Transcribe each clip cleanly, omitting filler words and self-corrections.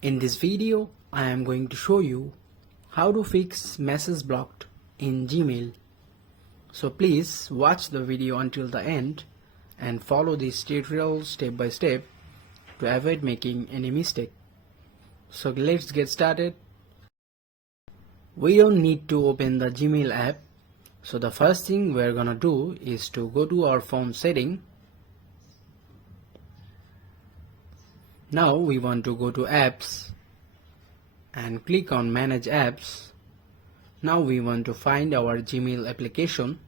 In this video, I am going to show you how to fix message blocked in Gmail. So please watch the video until the end and follow this tutorial step by step to avoid making any mistake. So let's get started. We don't need to open the Gmail app. So the first thing we're gonna do is to go to our phone setting. Now we want to go to apps and click on manage apps. Now we want to find our Gmail application.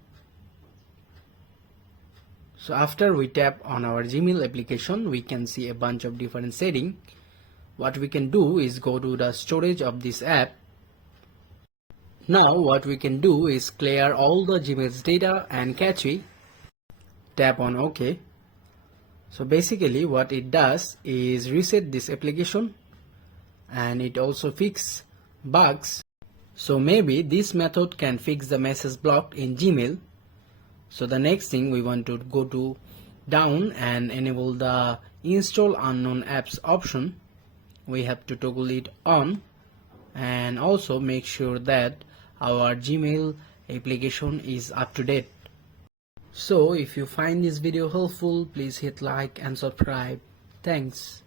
So after we tap on our Gmail application, we can see a bunch of different settings. What we can do is go to the storage of this app. Now what we can do is clear all the Gmail's data and cache. Tap on OK. So basically what it does is reset this application and it also fix bugs. So maybe this method can fix the message blocked in Gmail. So the next thing, we want to go to down and enable the install unknown apps option. We have to toggle it on and also make sure that our Gmail application is up to date. So if you find this video helpful, please hit like and subscribe. Thanks.